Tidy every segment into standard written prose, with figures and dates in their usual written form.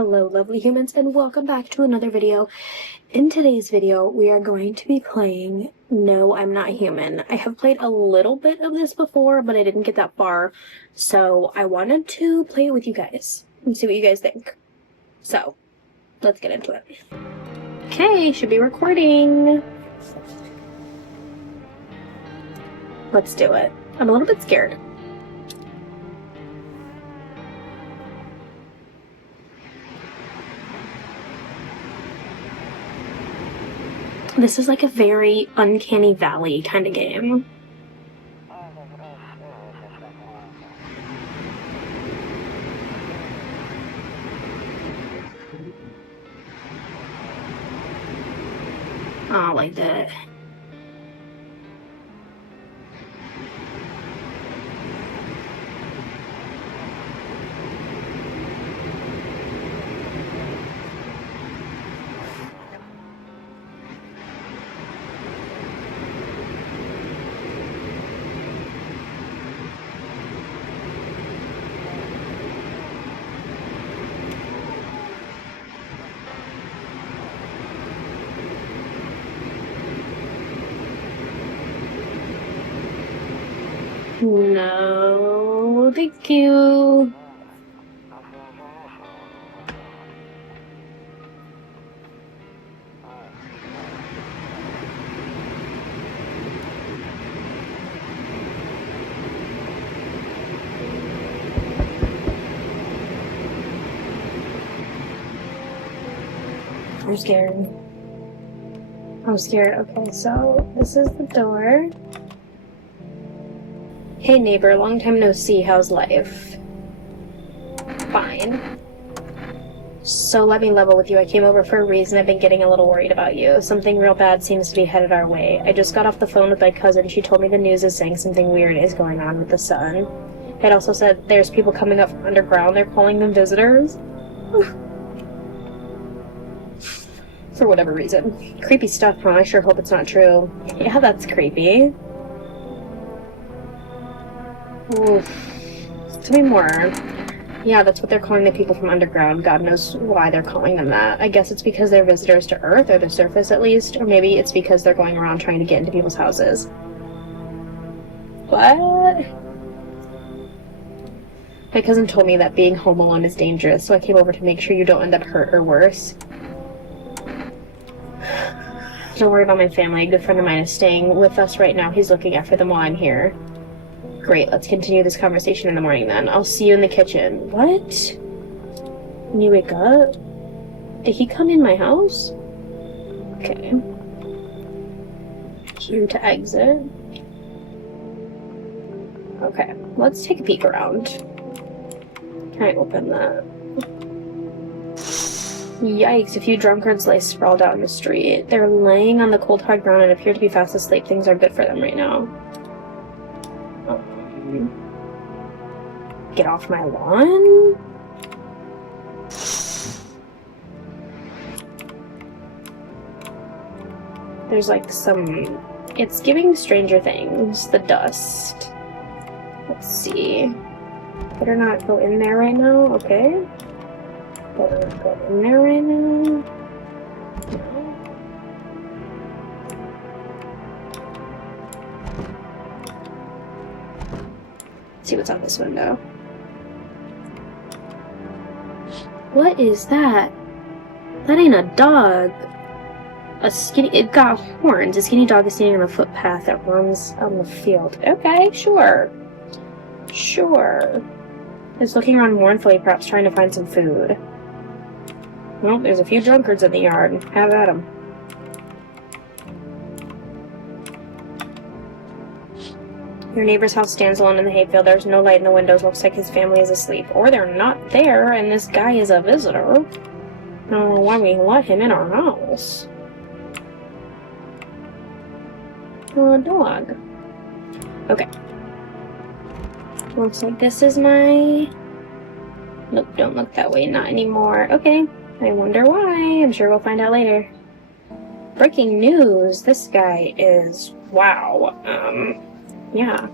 Hello lovely humans and welcome back to another video. In today's video we are going to be playing No, I'm Not Human. I have played a little bit of this before but I didn't get that far, so I wanted to play it with you guys and see what you guys think. So let's get into it. Okay, should be recording. Let's do it. I'm a little bit scared. This is like a very uncanny valley kind of game. Oh, like that. No, thank you. I'm scared. I'm scared. Okay, so this is the door. Hey neighbor, long time no see, how's life? Fine. So let me level with you, I came over for a reason. I've been getting a little worried about you. Something real bad seems to be headed our way. I just got off the phone with my cousin. She told me the news is saying something weird is going on with the sun. It also said there's people coming up from underground. They're calling them visitors. For whatever reason. Creepy stuff, huh? I sure hope it's not true. Yeah, that's creepy. Oof. Tell me more. Yeah, that's what they're calling the people from underground. God knows why they're calling them that. I guess it's because they're visitors to Earth, or the surface at least, or maybe it's because they're going around trying to get into people's houses. What? My cousin told me that being home alone is dangerous, so I came over to make sure you don't end up hurt or worse. Don't worry about my family. A good friend of mine is staying with us right now. He's looking after them while I'm here. Great, let's continue this conversation in the morning then. I'll see you in the kitchen. What? When you wake up? Did he come in my house? Okay. Q to exit. Okay, let's take a peek around. Can I open that? Yikes, a few drunkards lay sprawled out in the street. They're laying on the cold hard ground and appear to be fast asleep. Things are good for them right now. Get off my lawn? There's like some... It's giving Stranger Things, the dust. Let's see. Better not go in there right now, okay? Better not go in there right now. No. See what's out this window. What is that? That ain't a dog. It got horns. A skinny dog is standing on a footpath that runs on the field. Okay, sure. Sure. It's looking around mournfully, perhaps trying to find some food. Well, there's a few drunkards in the yard. Have at 'em. Your neighbor's house stands alone in the hayfield. There's no light in the windows. Looks like his family is asleep. Or they're not there, and this guy is a visitor. I don't know why we let him in our house. Oh, a dog. Okay. Looks like this is my... Nope, don't look that way. Not anymore. Okay. I wonder why. I'm sure we'll find out later. Breaking news. This guy is... Wow. Yeah.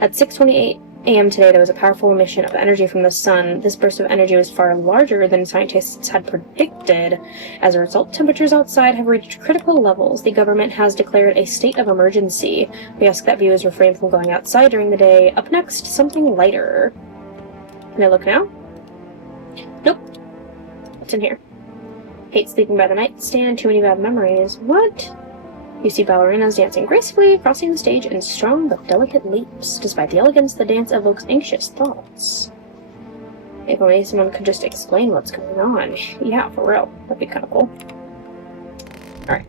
At 6:28 a.m. today, there was a powerful emission of energy from the sun. This burst of energy was far larger than scientists had predicted. As a result, temperatures outside have reached critical levels. The government has declared a state of emergency. We ask that viewers refrain from going outside during the day. Up next, something lighter. Can I look now? Nope. What's in here? Hate sleeping by the nightstand, too many bad memories. What? You see ballerinas dancing gracefully, crossing the stage in strong but delicate leaps. Despite the elegance, the dance evokes anxious thoughts. If only someone could just explain what's going on. Yeah, for real. That'd be kind of cool. Alright.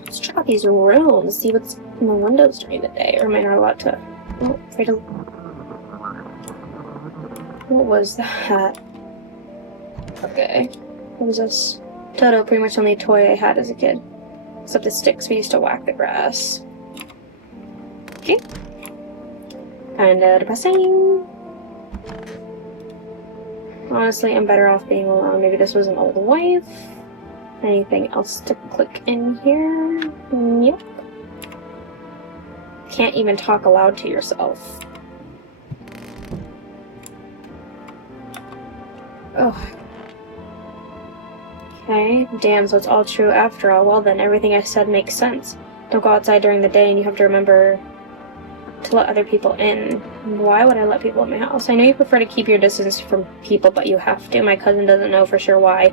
Let's check out these rooms, see what's in the windows during the day. Or am I not allowed to... Oh, afraid to... What was that? Okay. What was this? Toto, pretty much the only toy I had as a kid. Except the sticks we used to whack the grass. Okay. Kinda depressing. Honestly, I'm better off being alone. Maybe this was an old wife. Anything else to click in here? Yep. Can't even talk aloud to yourself. Oh. Okay, damn, so it's all true after all. Well then, everything I said makes sense. Don't go outside during the day, and you have to remember to let other people in. Why would I let people in my house? I know you prefer to keep your distance from people, but you have to. My cousin doesn't know for sure why.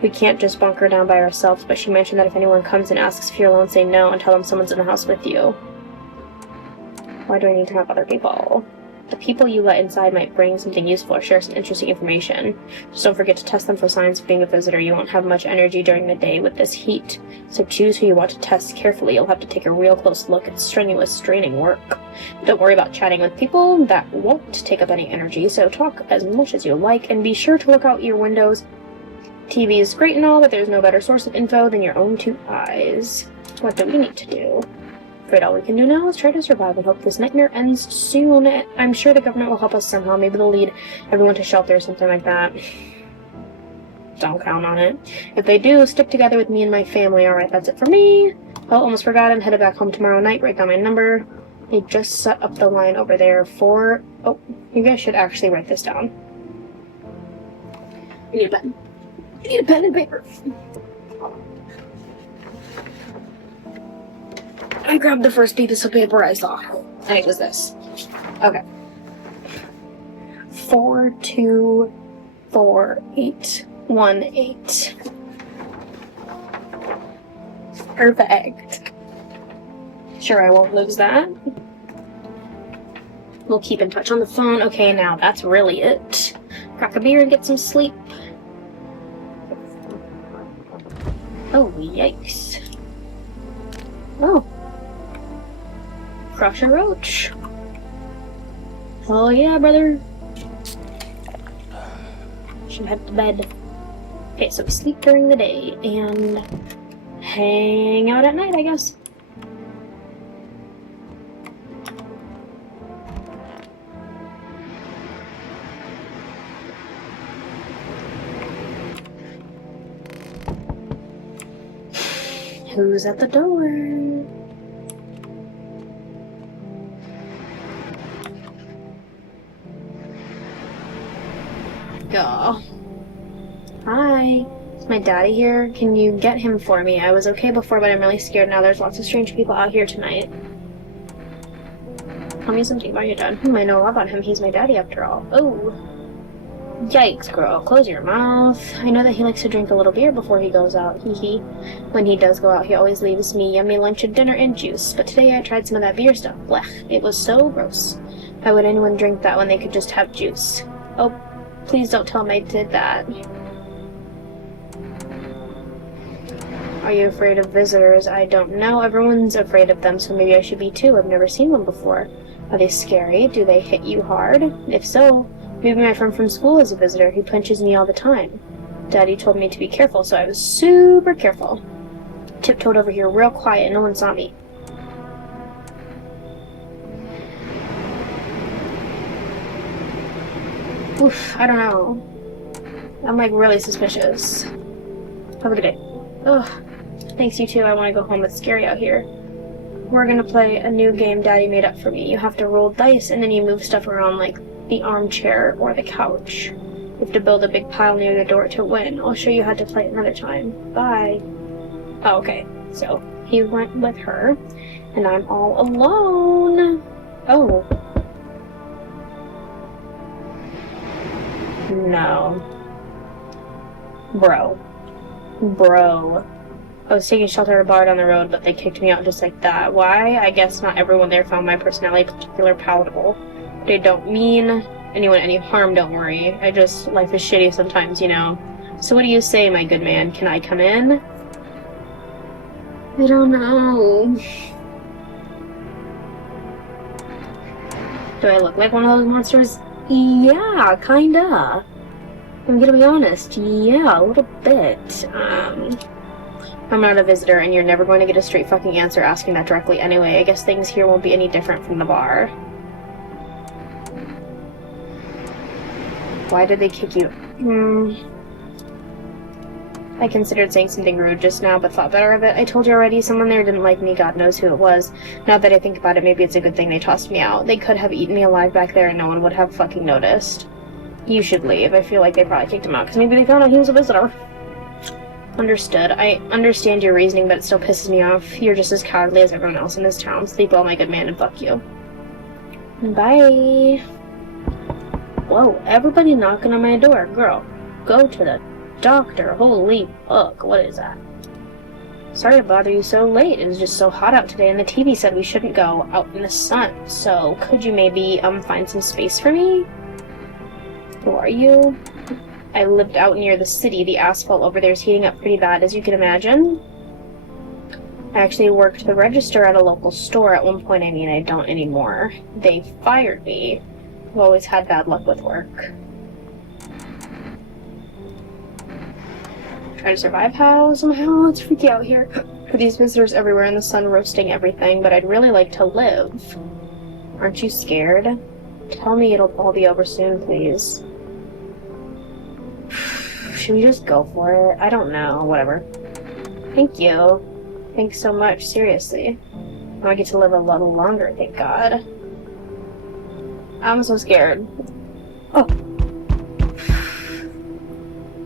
We can't just bunker down by ourselves, but she mentioned that if anyone comes and asks if you're alone, say no and tell them someone's in the house with you. Why do I need to have other people? The people you let inside might bring something useful or share some interesting information. Just don't forget to test them for signs of being a visitor. You won't have much energy during the day with this heat, so choose who you want to test carefully. You'll have to take a real close look at strenuous, draining work. Don't worry about chatting with people. That won't take up any energy, so talk as much as you like, and be sure to look out your windows. TV is great and all, but there's no better source of info than your own two eyes. What do we need to do? Afraid all we can do now is try to survive and hope this nightmare ends soon. I'm sure the government will help us somehow. Maybe they'll lead everyone to shelter or something like that. Don't count on it. If they do, stick together with me and my family. Alright, that's it for me. Oh, almost forgot. I'm headed back home tomorrow night. Write down my number. I just set up the line over there for... Oh, you guys should actually write this down. I need a pen. I need a pen and paper. I grabbed the first piece of paper I saw, and it was this. Okay. 424818. Perfect. Sure, I won't lose that. We'll keep in touch on the phone. Okay, now that's really it. Crack a beer and get some sleep. Oh, yikes. Oh. Crush a roach. Oh yeah, brother. Should head to bed. Okay, so we sleep during the day and hang out at night, I guess. Who's at the door? Go. Hi. Is my daddy here? Can you get him for me? I was okay before, but I'm really scared now. There's lots of strange people out here tonight. Tell me something about your dad. I know a lot about him. He's my daddy after all. Oh. Yikes, girl. Close your mouth. I know that he likes to drink a little beer before he goes out. Hee hee. When he does go out, he always leaves me yummy lunch and dinner and juice. But today I tried some of that beer stuff. Blech. It was so gross. Why would anyone drink that when they could just have juice? Oh, please don't tell him I did that. Are you afraid of visitors? I don't know. Everyone's afraid of them, so maybe I should be too. I've never seen one before. Are they scary? Do they hit you hard? If so, maybe my friend from school is a visitor. He punches me all the time. Daddy told me to be careful, so I was super careful. Tiptoed over here real quiet and no one saw me. Oof, I don't know. I'm like really suspicious. Have a good day. Ugh. Thanks, you too. I want to go home. It's scary out here. We're gonna play a new game Daddy made up for me. You have to roll dice and then you move stuff around like the armchair or the couch. You have to build a big pile near the door to win. I'll show you how to play another time. Bye. Oh, okay. So he went with her, and I'm all alone. Oh. No. Bro. I was taking shelter at a bar down the road, but they kicked me out just like that. Why? I guess not everyone there found my personality particularly palatable. They don't mean anyone any harm, don't worry. Life is shitty sometimes, you know. So what do you say, my good man? Can I come in? I don't know. Do I look like one of those monsters? Yeah, kinda. I'm gonna be honest, yeah, a little bit. I'm not a visitor, and you're never going to get a straight fucking answer asking that directly anyway. I guess things here won't be any different from the bar. Why did they kick you? I considered saying something rude just now, but thought better of it. I told you already, someone there didn't like me, God knows who it was. Now that I think about it, maybe it's a good thing they tossed me out. They could have eaten me alive back there and no one would have fucking noticed. You should leave. I feel like they probably kicked him out, because maybe they found out he was a visitor. Understood. I understand your reasoning, but it still pisses me off. You're just as cowardly as everyone else in this town. Sleep well, my good man, and fuck you. Bye. Whoa, everybody knocking on my door. Girl, go to the doctor. Holy fuck, what is that? Sorry to bother you so late. It was just so hot out today, and the TV said we shouldn't go out in the sun. So, could you maybe, find some space for me? Who are you? I lived out near the city. The asphalt over there is heating up pretty bad, as you can imagine. I actually worked the register at a local store at one point. I mean, I don't anymore. They fired me. I've always had bad luck with work. Try to survive how? Somehow? It's freaky out here. These visitors everywhere in the sun roasting everything, but I'd really like to live. Aren't you scared? Tell me it'll all be over soon, please. Should we just go for it? I don't know. Whatever. Thank you. Thanks so much. Seriously. Now I get to live a little longer, thank God. I'm so scared. Oh.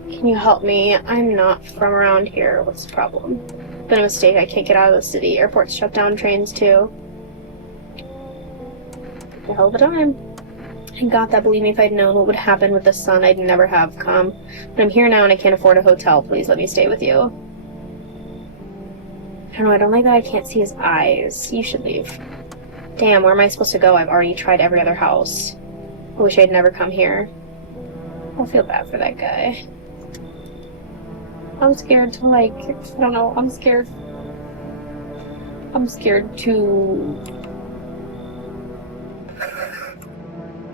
Can you help me? I'm not from around here. What's the problem? Been a mistake. I can't get out of the city. Airports shut down, trains too. A hell of a time. And God, that believe me, if I'd known what would happen with the sun, I'd never have come. But I'm here now and I can't afford a hotel. Please let me stay with you. I don't know, I don't like that I can't see his eyes. You should leave. Damn, where am I supposed to go? I've already tried every other house. I wish I'd never come here. I feel bad for that guy. I'm scared to, I don't know, I'm scared to...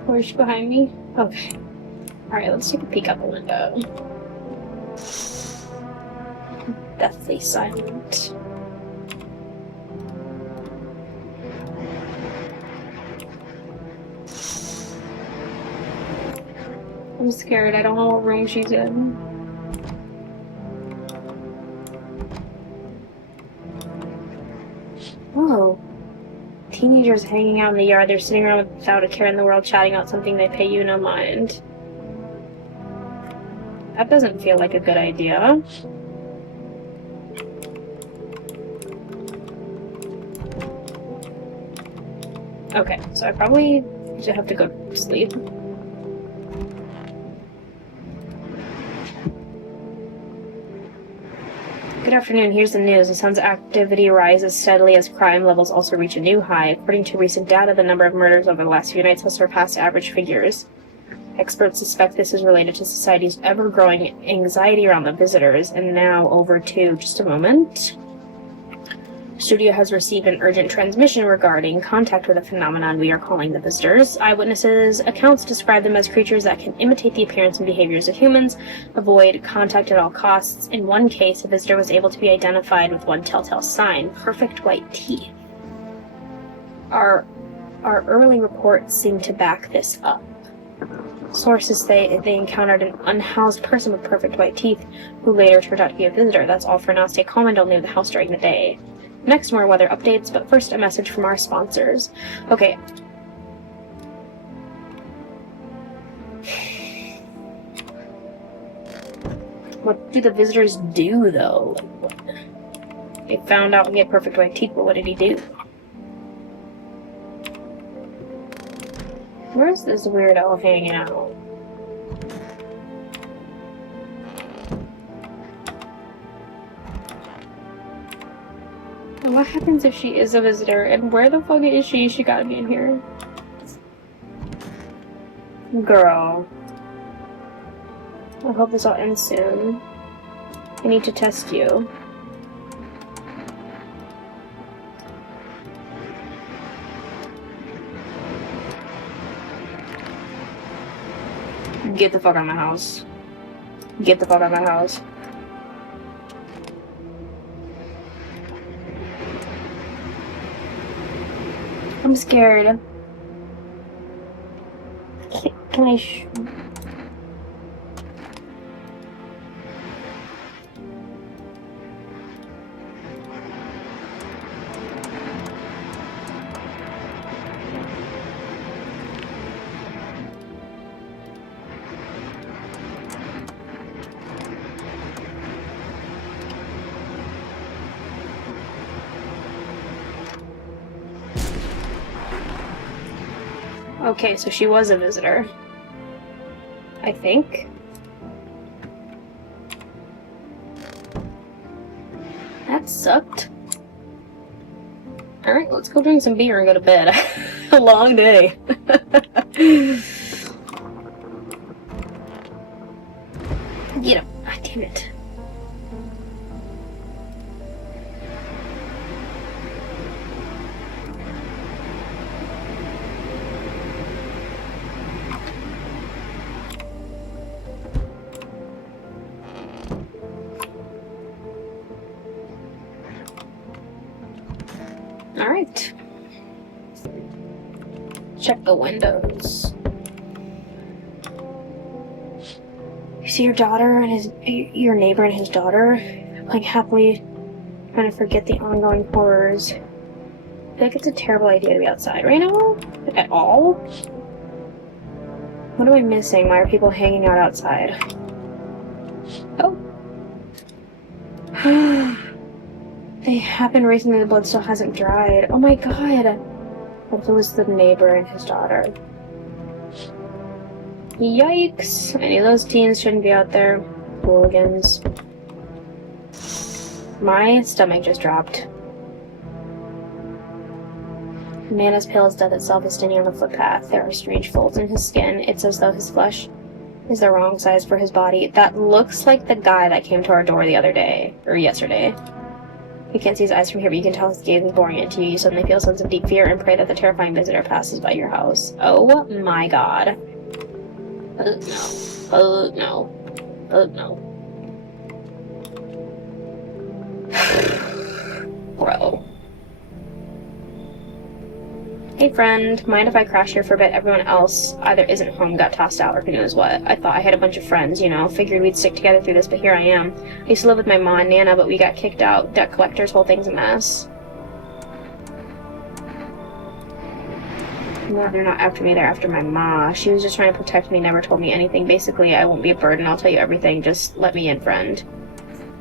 Where's she behind me? Okay. Alright, let's take a peek out the window. Deathly silent. I'm scared. I don't know what room she's in. Whoa. Teenagers hanging out in the yard. They're sitting around without a care in the world, chatting about something they pay you no mind. That doesn't feel like a good idea. Okay, so I probably should have to go to sleep. Good afternoon, here's the news. The sun's activity rises steadily as crime levels also reach a new high. According to recent data, the number of murders over the last few nights has surpassed average figures. Experts suspect this is related to society's ever-growing anxiety around the visitors. And now over to, just a moment. Studio has received an urgent transmission regarding contact with a phenomenon we are calling the visitors. Eyewitnesses' accounts describe them as creatures that can imitate the appearance and behaviors of humans, avoid contact at all costs. In one case, a visitor was able to be identified with one telltale sign: perfect white teeth. Our early reports seem to back this up. Sources say they encountered an unhoused person with perfect white teeth, who later turned out to be a visitor. That's all for now. Stay calm and don't leave the house during the day. Next, more weather updates, but first a message from our sponsors. Okay. What do the visitors do, though? They found out he had perfect white teeth, but what did he do? Where's this weirdo hanging out? And what happens if she is a visitor? And where the fuck is she? She gotta be in here. Girl. I hope this all ends soon. I need to test you. Get the fuck out of my house. Get the fuck out of my house. I'm scared. Can I Okay, so she was a visitor. I think. That sucked. Alright, let's go drink some beer and go to bed. A long day. Get him. Ah, damn it. Alright. Check the windows. You see your daughter and your neighbor and his daughter playing happily, trying to forget the ongoing horrors. I feel like it's a terrible idea to be outside right now. At all? What am I missing? Why are people hanging out outside? Oh. They happened recently, the blood still hasn't dried. Oh my god! What if it was the neighbor and his daughter? Yikes! I knew those teens shouldn't be out there. Hooligans. My stomach just dropped. The man as pale as death itself is standing on the footpath. There are strange folds in his skin. It's as though his flesh is the wrong size for his body. That looks like the guy that came to our door the other day. Or yesterday. You can't see his eyes from here, but you can tell his gaze is boring into you. You suddenly feel a sense of deep fear and pray that the terrifying visitor passes by your house. Oh my god. No. No. No. Bro. Hey friend, mind if I crash here for a bit? Everyone else either isn't home, got tossed out, or who knows what. I thought I had a bunch of friends, you know, figured we'd stick together through this, but here I am. I used to live with my mom and Nana, but we got kicked out. Debt collectors, whole thing's a mess. No, they're not after me, they're after my ma. She was just trying to protect me, never told me anything. Basically, I won't be a burden, I'll tell you everything, just let me in, friend.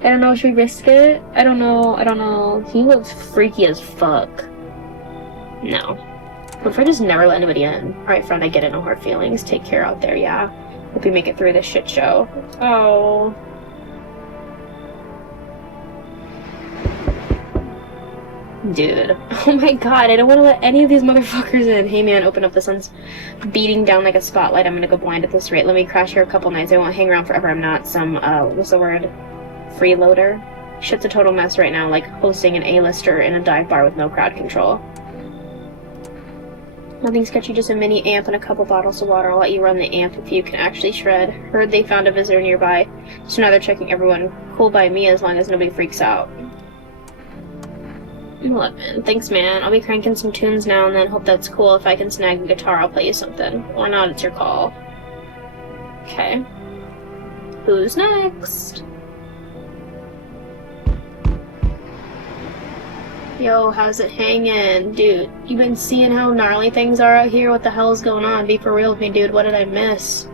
I don't know, should we risk it? I don't know. He looks freaky as fuck. No. What if I just never let anybody in? Alright, friend, I get it, no hard feelings. Take care out there, yeah? Hope you make it through this shit show. Oh. Dude. Oh my god, I don't want to let any of these motherfuckers in. Hey man, open up, the sun's beating down like a spotlight. I'm gonna go blind at this rate. Let me crash here a couple nights. I won't hang around forever. I'm not some, what's the word? Freeloader? Shit's a total mess right now, like hosting an A-lister in a dive bar with no crowd control. Nothing sketchy, just a mini amp and a couple bottles of water. I'll let you run the amp if you can actually shred. Heard they found a visitor nearby, so now they're checking everyone. Cool by me as long as nobody freaks out. Look, man. Thanks, man. I'll be cranking some tunes now and then. Hope that's cool. If I can snag a guitar, I'll play you something. Or not, it's your call. Okay. Who's next? Yo, how's it hanging? Dude, you been seeing how gnarly things are out here? What the hell is going on? Be for real with me, dude. What did I miss?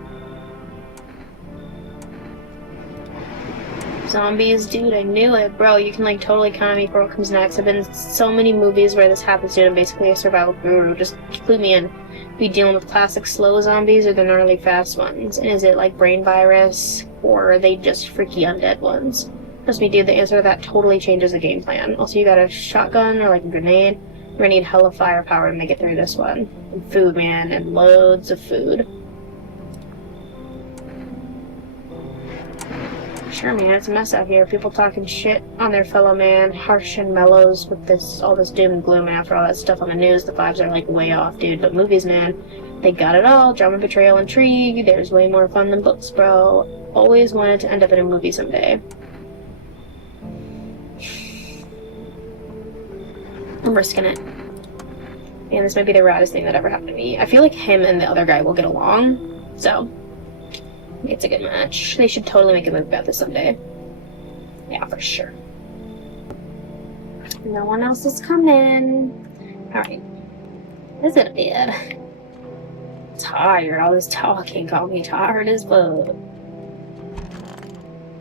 Zombies, dude, I knew it. Bro, you can, like, totally count on me for what comes next. I've been in so many movies where this happens, dude. I'm basically a survival guru. Just clue me in. Be dealing with classic slow zombies or the gnarly fast ones? And is it, like, brain virus? Or are they just freaky undead ones? Trust me, dude, the answer to that totally changes the game plan. Also, you got a shotgun or, like, a grenade. We're gonna need hella firepower to make it through this one. And food, man, and loads of food. Sure, man, it's a mess out here. People talking shit on their fellow man, harsh and mellows with all this doom and gloom. And after all that stuff on the news, the vibes are like way off, dude. But movies, man, they got it all. Drama, betrayal, intrigue. There's way more fun than books, bro. Always wanted to end up in a movie someday. I'm risking it. Man, this might be the raddest thing that ever happened to me. I feel like him and the other guy will get along, so it's a good match. They should totally make a movie about this someday. Yeah, for sure. No one else is coming. Alright. Let's go to bed. Tired. All this talking got me tired as fuck.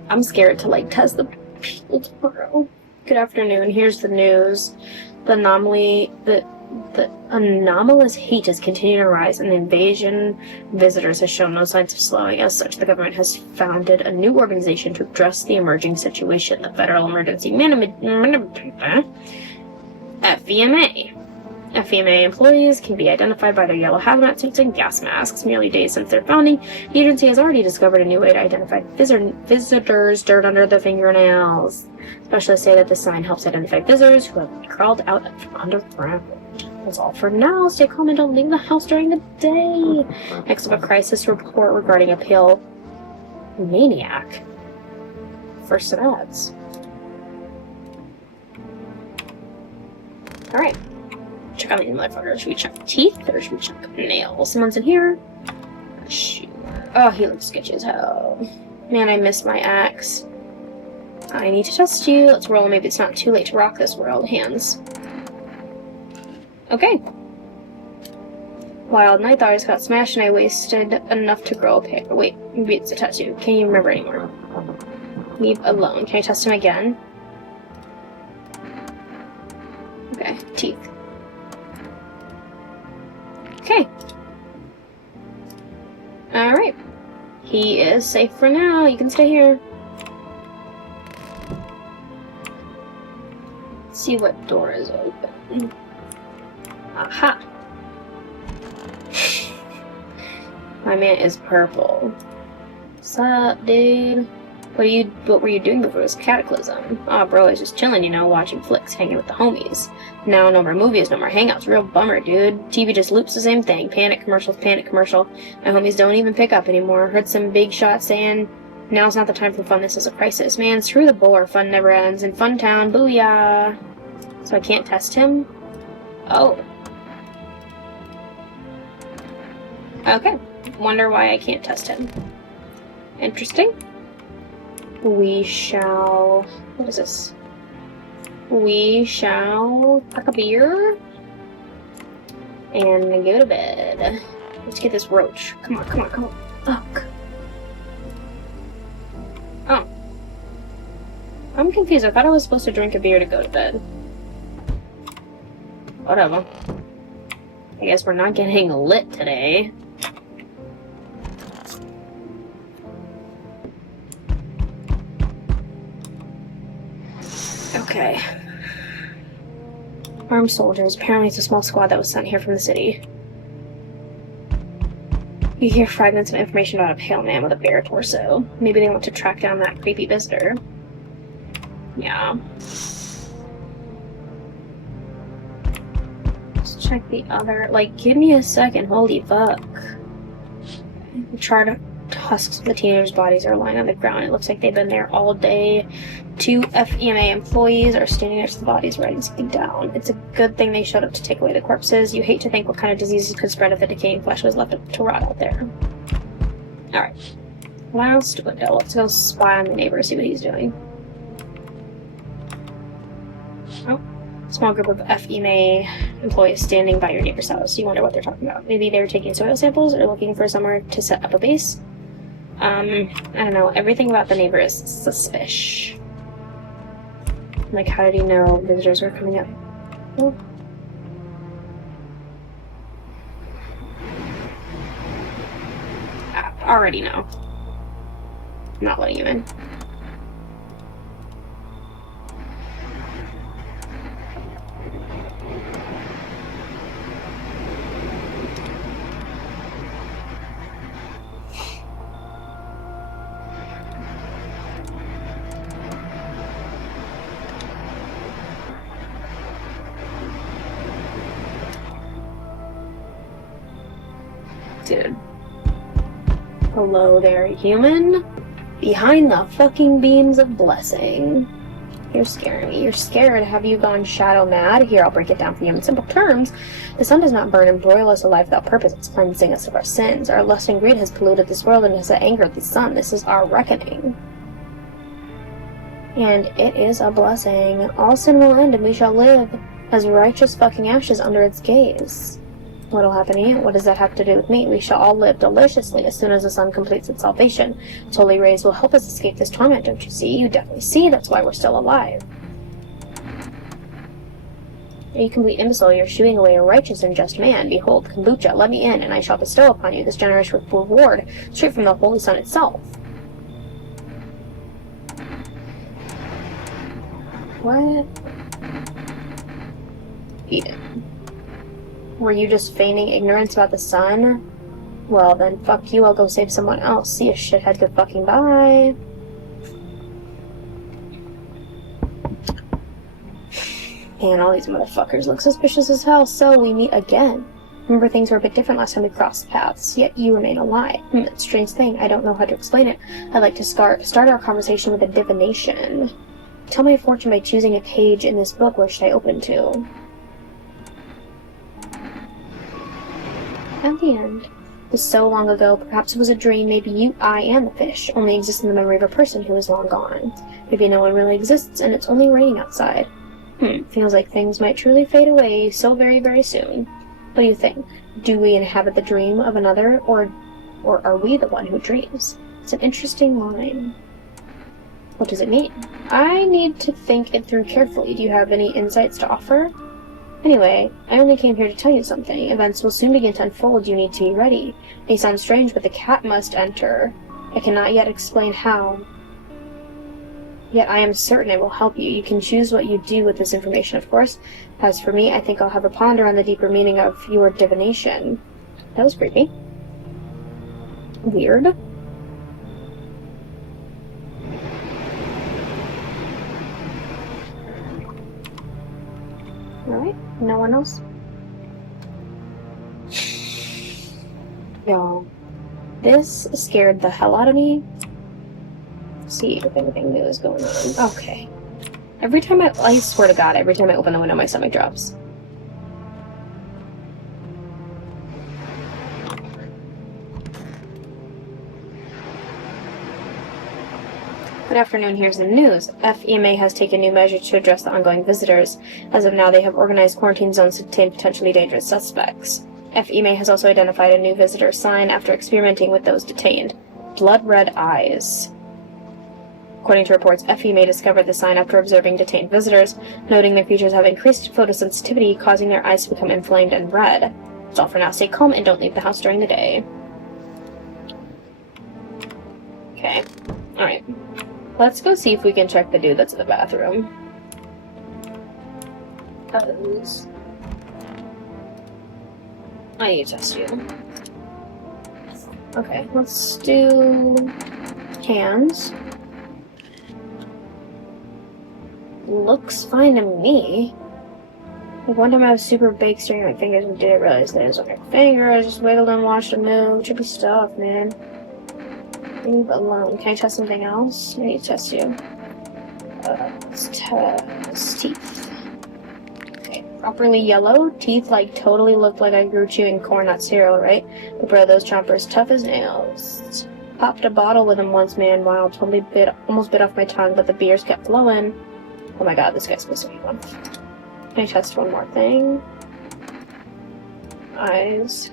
I'm scared to, like, test the people tomorrow. Good afternoon. Here's the news. The anomalous heat has continued to rise, and the invasion visitors has shown no signs of slowing. As such, the government has founded a new organization to address the emerging situation, the Federal Emergency FEMA. FEMA employees can be identified by their yellow hazmat suits and gas masks. Merely days since their founding, the agency has already discovered a new way to identify visitors dirt under the fingernails. Specialists say that this sign helps identify visitors who have crawled out from underground. That's all for now. Stay calm and don't leave the house during the day. Next up, a crisis report regarding a pale maniac. First some ads. Alright. Check on these motherfuckers. Should we check teeth or should we check nails? Someone's in here. Shoot. Oh, he looks sketchy as hell. Man, I missed my axe. I need to test you. Let's roll. Maybe it's not too late to rock this world. Hands. Okay. Wild night thoughts got smashed and I wasted enough to grow a pair. Wait, maybe it's a tattoo. Can't even remember anymore. Leave alone. Can I test him again? Okay, teeth. Okay. Alright. He is safe for now. You can stay here. Let's see what door is open. Aha! My man is purple. What's up, dude? What were you doing before this cataclysm? Aw, bro, I was just chilling, you know, watching flicks, hanging with the homies. Now, no more movies, no more hangouts. Real bummer, dude. TV just loops the same thing. Panic commercial. My homies don't even pick up anymore. Heard some big shot saying, now's not the time for fun, this is a crisis. Man, screw the bore, fun never ends. In Fun Town, booyah! So I can't test him? Oh. Okay. Wonder why I can't test him. Interesting. We shall... What is this? We shall crack a beer and go to bed. Let's get this roach. Come on. Fuck. Oh. I'm confused. I thought I was supposed to drink a beer to go to bed. Whatever. I guess we're not getting lit today. Okay. Armed soldiers. Apparently it's a small squad that was sent here from the city. You hear fragments of information about a pale man with a bare torso. Maybe they want to track down that creepy visitor. Yeah. Let's check the other... Like, give me a second. Holy fuck. The charred husks of the teenagers' bodies are lying on the ground. It looks like they've been there all day. 2 FEMA employees are standing next to the bodies writing something down. It's a good thing they showed up to take away the corpses. You hate to think what kind of diseases could spread if the decaying flesh was left to rot out there. Alright. Last window. Let's go spy on the neighbor, see what he's doing. Oh. Small group of FEMA employees standing by your neighbor's house. You wonder what they're talking about. Maybe they're taking soil samples or looking for somewhere to set up a base. I don't know. Everything about the neighbor is suspicious. Like, how did he know visitors were coming up? Oh. I already know. I'm not letting you in. Dude. Hello there, human. Behind the fucking beams of blessing. You're scaring me. You're scared. Have you gone shadow mad? Here, I'll break it down for you in simple terms. The sun does not burn and broil us alive without purpose. It's cleansing us of our sins. Our lust and greed has polluted this world and has angered the sun. This is our reckoning. And it is a blessing. All sin will end and we shall live as righteous fucking ashes under its gaze. What'll happen to you? What does that have to do with me? We shall all live deliciously as soon as the sun completes its salvation. Its holy rays will help us escape this torment, don't you see? You definitely see, that's why we're still alive. You complete imbecile, you're shooing away a righteous and just man. Behold, kombucha, let me in, and I shall bestow upon you this generous reward, straight from the holy sun itself. What? Eat it. Were you just feigning ignorance about the sun? Well, then fuck you, I'll go save someone else. See a shithead, good fucking bye. And all these motherfuckers look suspicious as hell, so we meet again. Remember, things were a bit different last time we crossed paths, yet you remain alive. It's a strange thing, I don't know how to explain it. I'd like to start our conversation with a divination. Tell my fortune by choosing a page in this book. Where should I open to? At the end. It was so long ago, perhaps it was a dream, maybe you, I, and the fish only exist in the memory of a person who is long gone. Maybe no one really exists, and it's only raining outside. Feels like things might truly fade away so very, very soon. What do you think? Do we inhabit the dream of another, or are we the one who dreams? It's an interesting line. What does it mean? I need to think it through carefully. Do you have any insights to offer? Anyway, I only came here to tell you something. Events will soon begin to unfold. You need to be ready. It may sound strange, but the cat must enter. I cannot yet explain how. Yet I am certain it will help you. You can choose what you do with this information, of course. As for me, I think I'll have a ponder on the deeper meaning of your divination. That was creepy. Weird. Alright, no one else? Yo, this scared the hell out of me. Let's see if anything new is going on. Okay. Every time I swear to God, every time I open the window, my stomach drops. Good afternoon, here's the news. FEMA has taken new measures to address the ongoing visitors. As of now, they have organized quarantine zones to detain potentially dangerous suspects. FEMA has also identified a new visitor sign after experimenting with those detained. Blood red eyes. According to reports, FEMA discovered the sign after observing detained visitors, noting their features have increased photosensitivity, causing their eyes to become inflamed and red. That's all for now. Stay calm and don't leave the house during the day. Okay. Alright. Let's go see if we can check the dude that's in the bathroom. I need to test you. Okay, let's do hands. Looks fine to me. Like one time I was super big staring at my fingers and didn't realize that it was on my finger. I just wiggled and watched them move. Trippy stuff, man. Leave alone. Can I test something else? I need to test you. Let's test teeth. Okay, properly yellow. Teeth like totally look like I grew chewing corn, not cereal, right? But bro, those chompers tough as nails. Popped a bottle with him once, man. Wow, almost bit off my tongue, but the beers kept flowing. Oh my god, this guy's supposed to be one. Can I test one more thing? Eyes.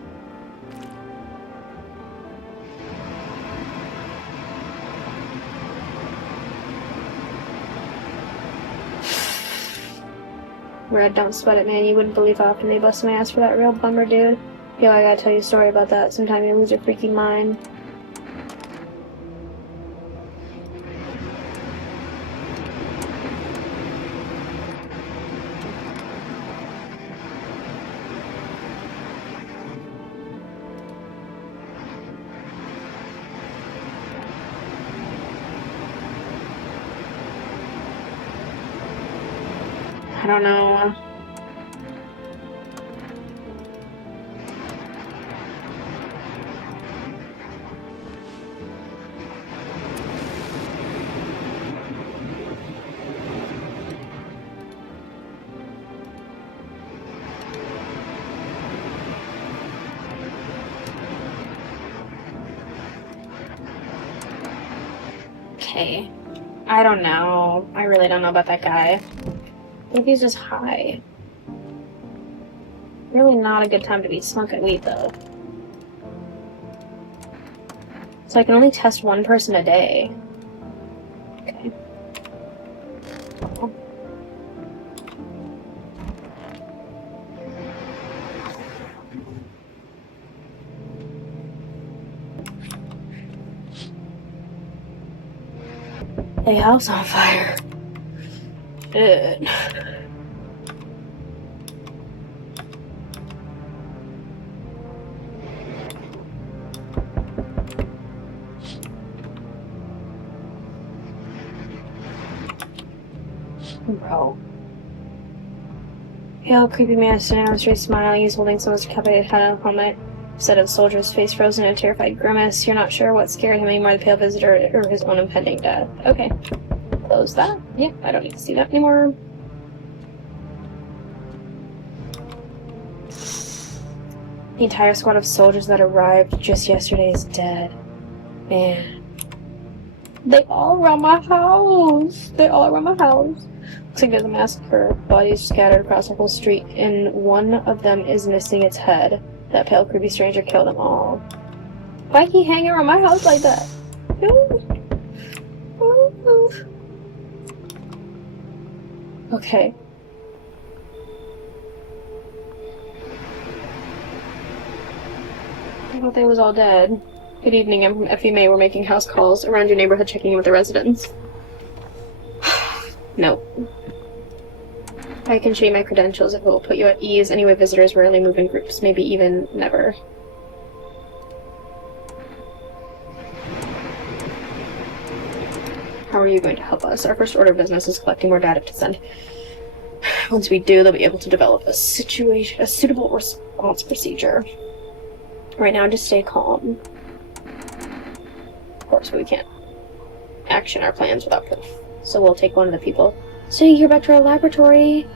Red, don't sweat it, man. You wouldn't believe how often they bust my ass for that real bummer, dude. Yo, I gotta tell you a story about that. Sometime you lose your freaking mind. I don't know. Okay. I don't know. I really don't know about that guy. I think he's just high. Really not a good time to be smoking weed, though. So I can only test one person a day. Okay. The house on fire. Good. Bro. Pale, creepy man standing on the street smiling. He's holding someone's decapitated head on a helmet. Instead of the soldier's face frozen in a terrified grimace. You're not sure what scared him anymore, the pale visitor or his own impending death. Okay. Close that. Yeah, I don't need to see that anymore. The entire squad of soldiers that arrived just yesterday is dead. Man. They all around my house. They all around my house. Looks like there's a massacre. Bodies scattered across the whole street, and one of them is missing its head. That pale, creepy stranger killed them all. Why'd he hang around my house like that? Okay. I thought they was all dead. Good evening, I'm from FEMA. We're making house calls around your neighborhood, checking in with the residents. No. I can show you my credentials if it will put you at ease. Anyway, visitors rarely move in groups, maybe even never. How are you going to help us? Our first order of business is collecting more data to send. Once we do, they'll be able to develop a suitable response procedure. Right now, just stay calm. Of course, we can't action our plans without proof. So we'll take one of the people. So you get back to our laboratory.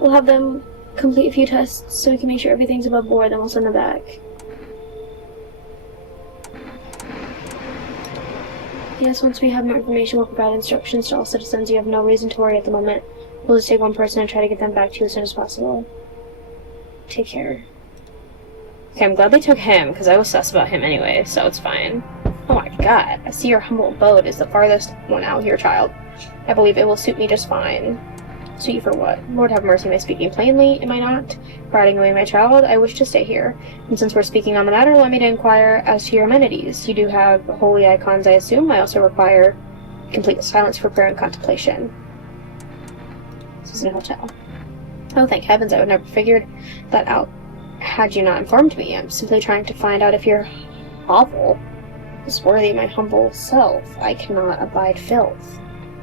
We'll have them complete a few tests so we can make sure everything's above board, then we'll send them back. Yes, once we have more information, we'll provide instructions to all citizens. You have no reason to worry at the moment. We'll just take one person and try to get them back to you as soon as possible. Take care. Okay, I'm glad they took him, because I was sus about him anyway, so it's fine. Oh my god, I see your humble abode is the farthest one out here, child. I believe it will suit me just fine. Suit you for what? Lord have mercy, am I speaking plainly? Am I not? Riding away my child? I wish to stay here. And since we're speaking on the matter, let me to inquire as to your amenities. You do have holy icons, I assume. I also require complete silence for prayer and contemplation. This is a hotel. Oh, thank heavens, I would never figured that out had you not informed me. I'm simply trying to find out if your hovel is worthy of my humble self. I cannot abide filth.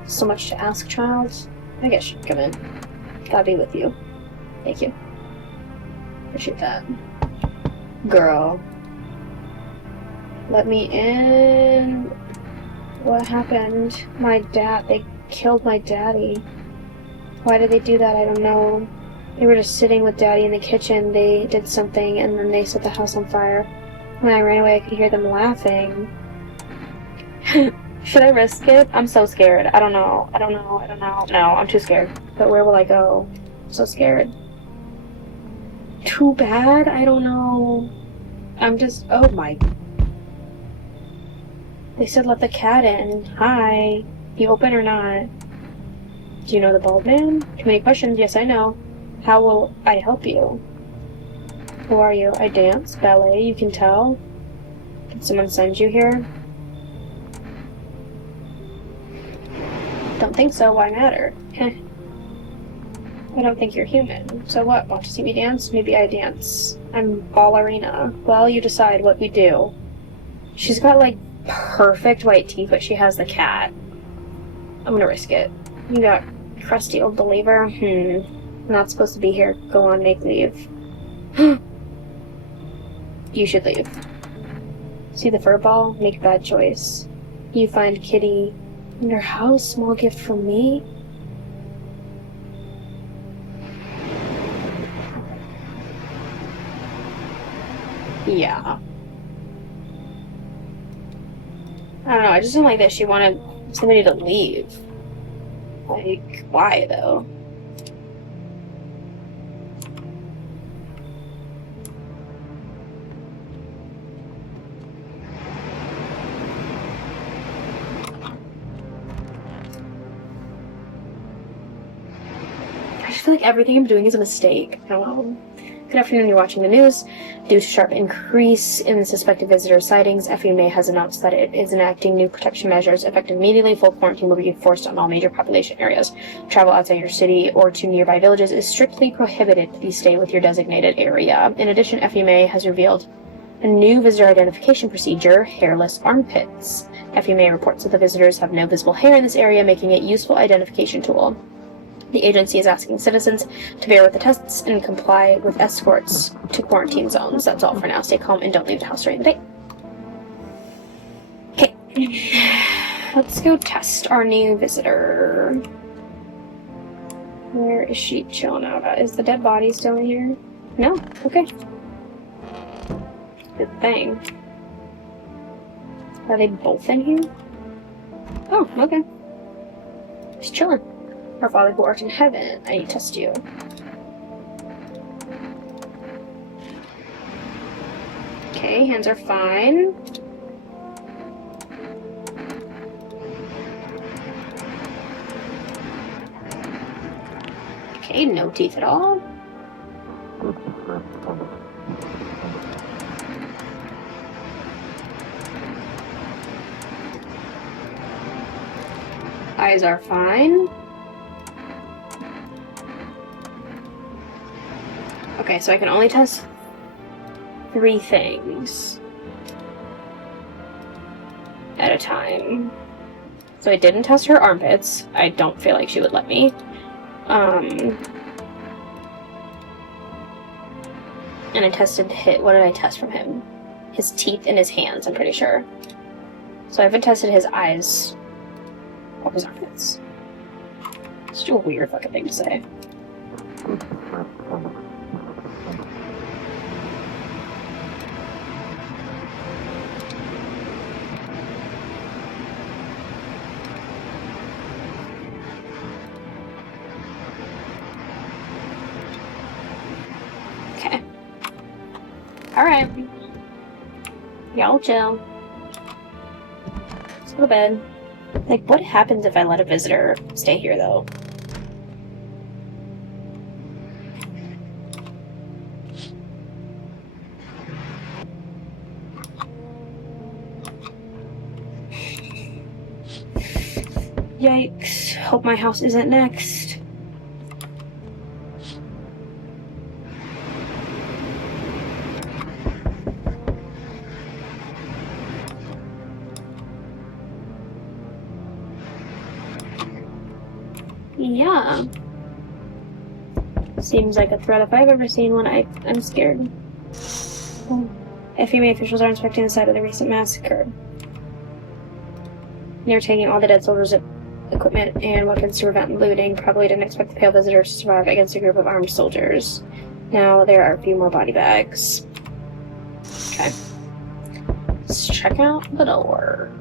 So much to ask, child. I guess you can come in. God be with you. Thank you. Appreciate that. Girl. Let me in. What happened? My dad. They killed my daddy. Why did they do that? I don't know. They were just sitting with Daddy in the kitchen. They did something, and then they set the house on fire. When I ran away, I could hear them laughing. Should I risk it? I'm so scared. I don't know. No, I'm too scared. But where will I go? So scared. Too bad? I don't know. I'm just... Oh my... They said let the cat in. Hi. You open or not? Do you know the bald man? Too many questions. Yes, I know. How will I help you? Who are you? I dance. Ballet, you can tell. Did someone send you here? Don't think so. Why matter? Heh. I don't think you're human. So what? Want to see me dance? Maybe I dance. I'm ballerina. Well, you decide what we do. She's got, like, perfect white teeth, but she has the cat. I'm gonna risk it. You got crusty old believer? Not supposed to be here. Go on, make leave. You should leave. See the fur ball? Make a bad choice. You find Kitty in her house. Small gift from me? Yeah. I don't know, I just don't like that she wanted somebody to leave. Like, why, though? I just feel like everything I'm doing is a mistake. I don't know. Good afternoon, you're watching the news. Due to sharp increase in suspected visitor sightings, FEMA has announced that it is enacting new protection measures effective immediately. Full quarantine will be enforced on all major population areas. Travel outside your city or to nearby villages is strictly prohibited. Please stay with your designated area. In addition, FEMA has revealed a new visitor identification procedure, hairless armpits. FEMA reports that the visitors have no visible hair in this area, making it a useful identification tool. The agency is asking citizens to bear with the tests and comply with escorts to quarantine zones. That's all for now. Stay calm and don't leave the house during the day. Okay. Let's go test our new visitor. Where is she chilling out at? Is the dead body still in here? No? Okay. Good thing. Are they both in here? Oh, okay. Just chilling. Our Father who art in heaven, I need to test you. Okay, hands are fine. Okay, no teeth at all. Eyes are fine. Okay, so I can only test 3 things at a time. So I didn't test her armpits. I don't feel like she would let me. And I tested what did I test from him? His teeth and his hands, I'm pretty sure. So I haven't tested his eyes or his armpits. It's just a weird fucking thing to say. Okay. Alright. Y'all chill. Let's go to bed. Like, what happens if I let a visitor stay here, though? Yikes. Hope my house isn't next. Yeah. Seems like a threat if I've ever seen one. I'm scared. FEMA officials are inspecting the site of the recent massacre. They're taking all the dead soldiers' equipment and weapons to prevent looting. Probably didn't expect the pale visitors to survive against a group of armed soldiers. Now there are a few more body bags. Okay. Let's check out the door.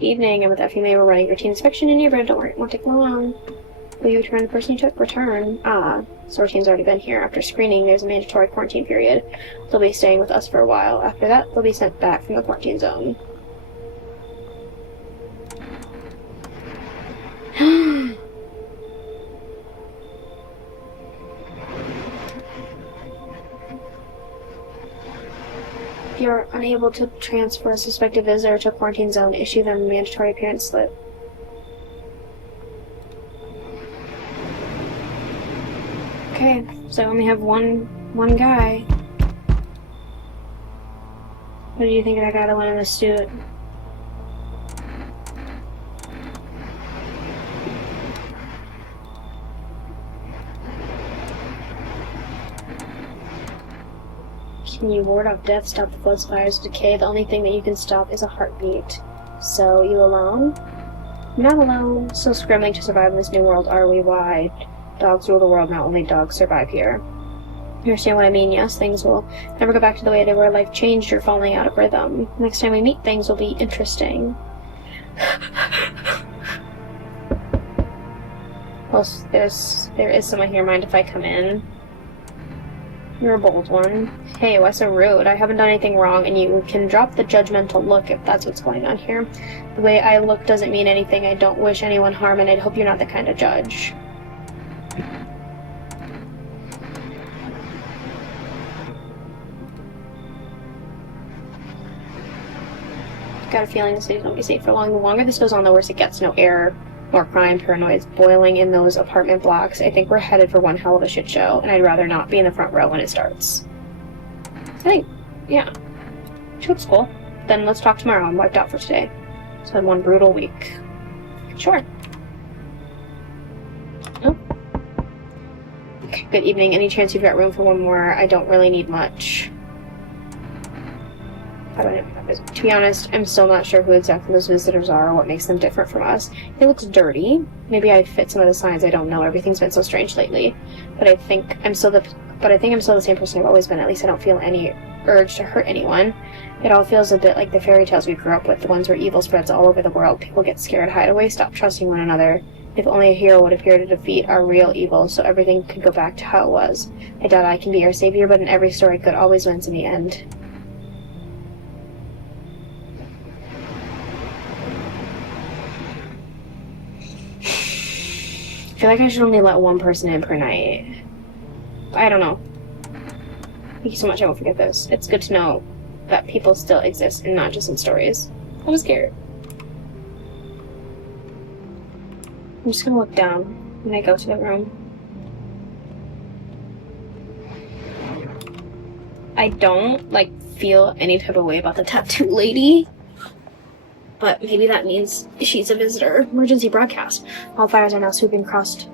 Evening, I'm with FEMA. We're running routine inspection in your room. Don't worry, it won't take long. Will you return the person you took? Return. Ah, Sorteen's already been here. After screening, there's a mandatory quarantine period. They'll be staying with us for a while. After that, they'll be sent back from the quarantine zone. If you're unable to transfer a suspected visitor to a quarantine zone, issue them a mandatory appearance slip. Okay, so I only have one guy. What do you think of that guy, the one in the suit? Can you ward off death, stop the floods, fires, decay? The only thing that you can stop is a heartbeat. So, you alone? Not alone. Still scrambling to survive in this new world, are we? Why? Dogs rule the world, not only dogs survive here. You understand what I mean? Yes, things will never go back to the way they were. Life changed, you're falling out of rhythm. Next time we meet, things will be interesting. Well, there is someone here. Mind if I come in? You're a bold one. Hey, why so rude? I haven't done anything wrong, and you can drop the judgmental look if that's what's going on here. The way I look doesn't mean anything. I don't wish anyone harm, and I'd hope you're not the kind of judge. Got a feeling this city's gonna be safe for long. The longer this goes on, the worse it gets. No air, more crime, paranoia's boiling in those apartment blocks. I think we're headed for one hell of a shit show, and I'd rather not be in the front row when it starts. I think, yeah. She looks cool. Then let's talk tomorrow. I'm wiped out for today. It's been one brutal week. Sure. Oh. Okay, good evening. Any chance you've got room for one more? I don't really need much. To be honest, I'm still not sure who exactly those visitors are or what makes them different from us. It looks dirty. Maybe I fit some of the signs. I don't know. Everything's been so strange lately. But I think I'm still the same person I've always been. At least I don't feel any urge to hurt anyone. It all feels a bit like the fairy tales we grew up with, the ones where evil spreads all over the world. People get scared, hide away, stop trusting one another. If only a hero would appear to defeat our real evil, so everything could go back to how it was. I doubt I can be your savior, but in every story, good always wins in the end. I feel like I should only let one person in per night. I don't know. Thank you so much, I won't forget this. It's good to know that people still exist and not just in stories. I was scared. I'm just gonna look down when I go to the room. I don't, feel any type of way about the tattoo lady. But maybe that means she's a visitor. Emergency broadcast. All fires are now sweeping across.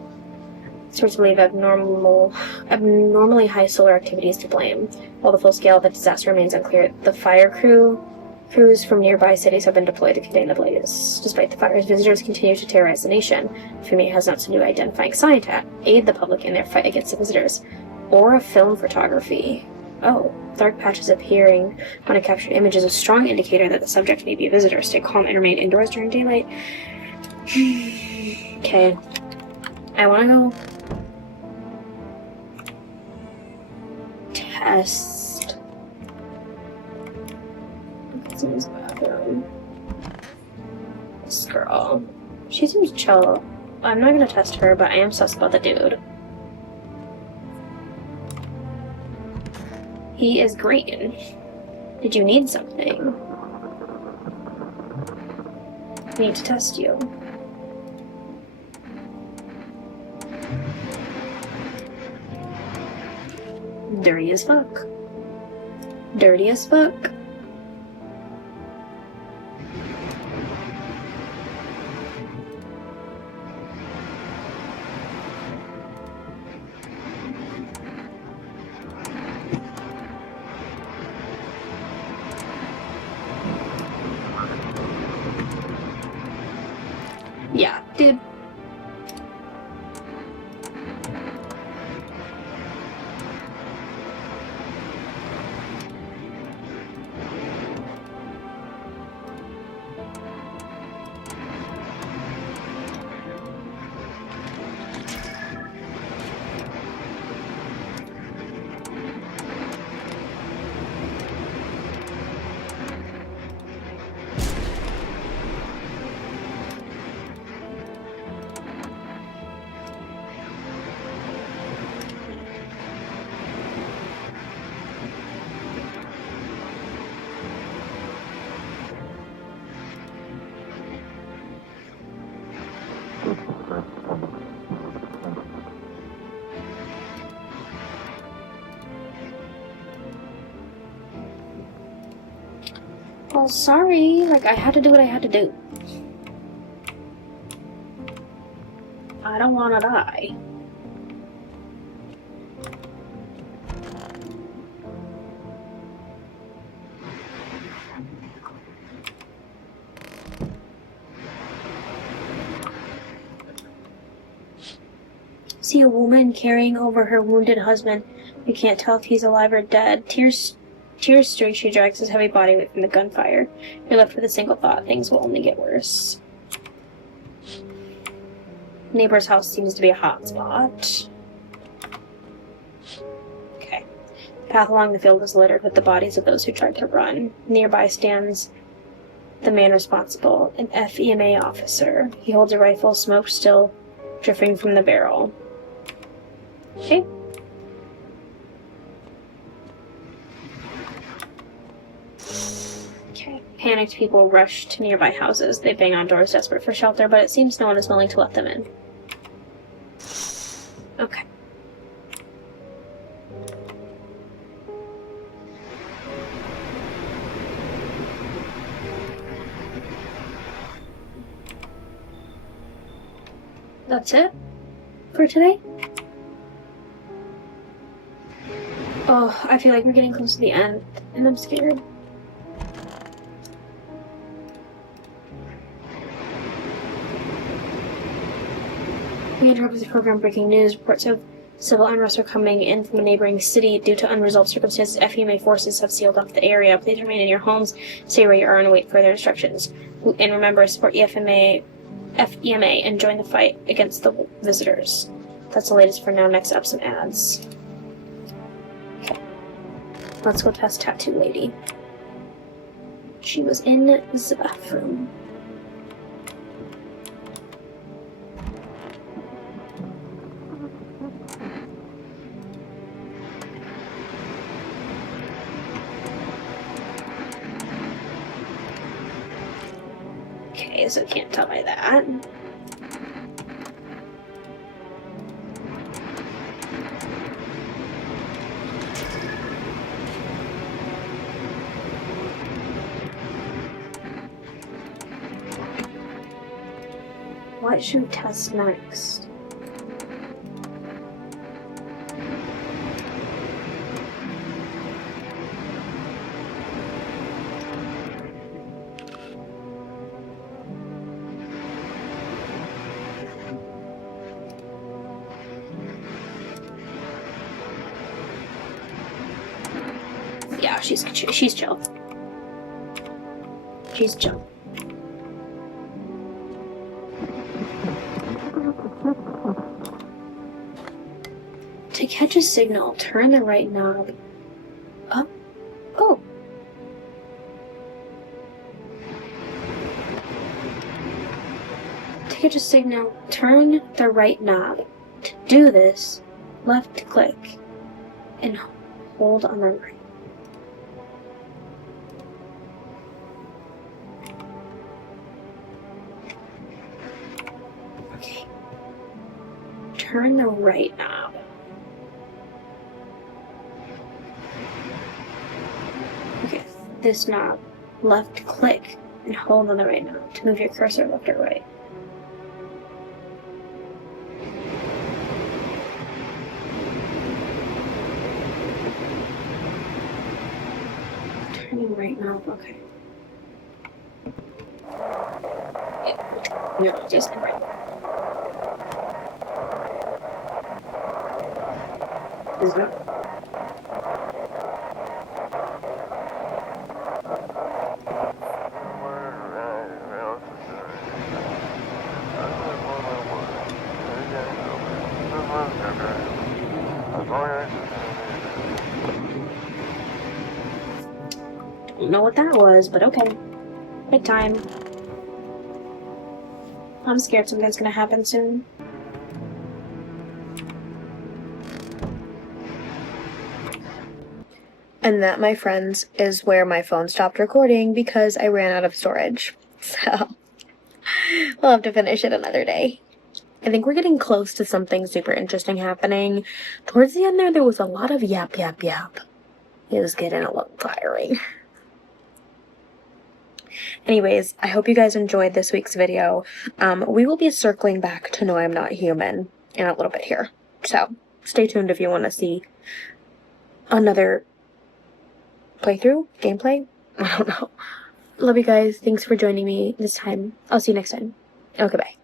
Sources believe abnormally high solar activity is to blame. While the full scale of the disaster remains unclear, the fire crews from nearby cities have been deployed to contain the blaze. Despite the fires, visitors continue to terrorize the nation. FEMA has not a new identifying sign to aid the public in their fight against the visitors. Or a film photography. Oh, dark patches appearing on a captured image is a strong indicator that the subject may be a visitor. Stay calm and remain indoors during daylight. Okay. I want to go test. This is the bathroom. This girl. She seems chill. I'm not going to test her, but I am sus about the dude. He is green. Did you need something? I need to test you. Dirty as fuck. Dirty as fuck. Yeah, dude. Well, sorry. Like, I had to do what I had to do. I don't want to die. See a woman carrying over her wounded husband. You can't tell if he's alive or dead. Tears streak. She drags his heavy body away from the gunfire. You're left with a single thought: things will only get worse. Neighbor's house seems to be a hot spot. Okay. The path along the field is littered with the bodies of those who tried to run. Nearby stands the man responsible, an FEMA officer. He holds a rifle, smoke still drifting from the barrel. Okay. Panicked people rush to nearby houses. They bang on doors, desperate for shelter, but it seems no one is willing to let them in. Okay. That's it for today? Oh, I feel like we're getting close to the end, and I'm scared. We interrupt the program. Breaking news. Reports of civil unrest are coming in from a neighboring city. Due to unresolved circumstances, FEMA forces have sealed off the area. Please remain in your homes, stay where you are, and await further instructions. And remember, support FEMA, and join the fight against the visitors. That's the latest for now. Next up, some ads. Okay. Let's go test Tattoo Lady. She was in the bathroom. Okay, so can't tell by that. What should we test next? Yeah, she's chill. She's chill. To catch a signal, turn the right knob up. Oh. To catch a signal, turn the right knob. To do this, left click and hold on the right. Okay. Turn the right knob. Okay, this knob. Left click and hold on the right knob to move your cursor left or right. Turning right knob, okay. No, just right. Is that? Don't know what that was, but okay. Bedtime. I'm scared something's gonna happen soon. And that, my friends, is where my phone stopped recording because I ran out of storage. So, we'll have to finish it another day. I think we're getting close to something super interesting happening. Towards the end there was a lot of yap, yap, yap. It was getting a little tiring. Anyways, I hope you guys enjoyed this week's video. We will be circling back to No, I'm Not Human in a little bit here. So stay tuned if you want to see another playthrough, gameplay. I don't know. Love you guys. Thanks for joining me this time. I'll see you next time. Okay, bye.